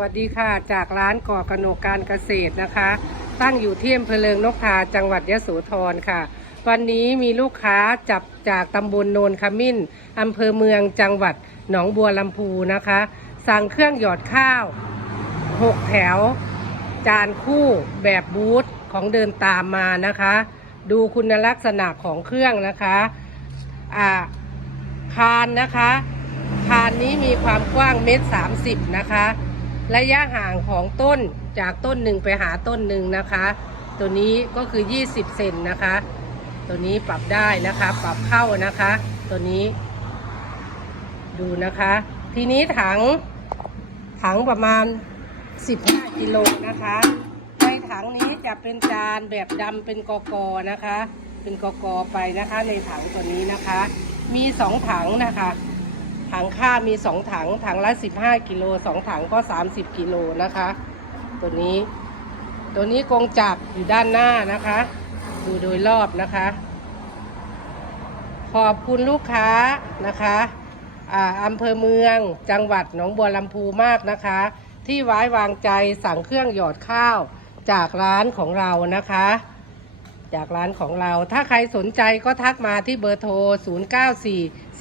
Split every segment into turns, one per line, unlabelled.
วัสดีค่ะ จากร้านก่อกระโหนกการเกษตรนะคะ ตั้งอยู่ที่อำเภอเลิงนกทาจังหวัดยะโสธรค่ะ วันนี้มีลูกค้าจับจากตำบลโนนขมิ้นอำเภอเมืองจังหวัดหนองบัวลำพูนะคะ สั่งเครื่องหยอดข้าว 6 แถว จานคู่แบบบูธของเดินตามมานะคะ ดูคุณลักษณะของเครื่องนะคะอ่าคานนะคะ คานนี้มีความกว้างเมตรสามสิบนะคะ ระยะห่างของต้นจากต้นหนึ่งไปหาต้นหนึ่งนะคะ ตัวนี้ก็คือ 20 เซนนะคะ ตัวนี้ปรับได้นะคะ ปรับเข้านะคะ ตัวนี้ ดูนะคะ ทีนี้ถังถังประมาณ 15 กิโลนะคะในถังนี้จะเป็นจานแบบดำเป็นกอกอนะคะ เป็นกอกอไปนะคะ ในถังตัวนี้นะคะ มีสองถังนะคะ ถังข้ามีสองถัง ถังละ15กิโลสองถังก็30กิโลนะคะ ตัวนี้ ตัวนี้กงจับอยู่ด้านหน้านะคะ ดูโดยรอบนะคะ ขอบคุณลูกค้านะคะอำเภอเมืองจังหวัดหนองบัวลำพูมากนะคะ ที่ไว้วางใจสั่งเครื่องหยอดข้าวจากร้านของเรานะคะ จากร้านของเรา ถ้าใครสนใจก็ทักมาที่เบอร์โทร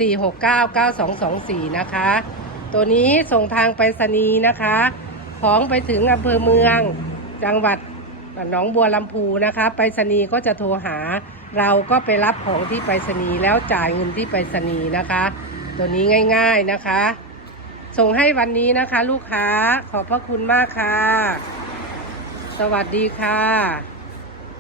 0944699224 นะคะ ตัวนี้ส่งทางไปรษณีย์นะคะ ของไปถึงอำเภอเมืองจังหวัดหนองบัวลำพูนะคะไปรษณีย์ก็จะโทรหา เราก็ไปรับของที่ไปรษณีย์แล้วจ่ายเงินที่ไปรษณีย์นะคะ ตัวนี้ง่าย ๆนะคะ ส่งให้วันนี้นะคะ ลูกค้าขอบพระคุณมากค่ะ สวัสดีค่ะ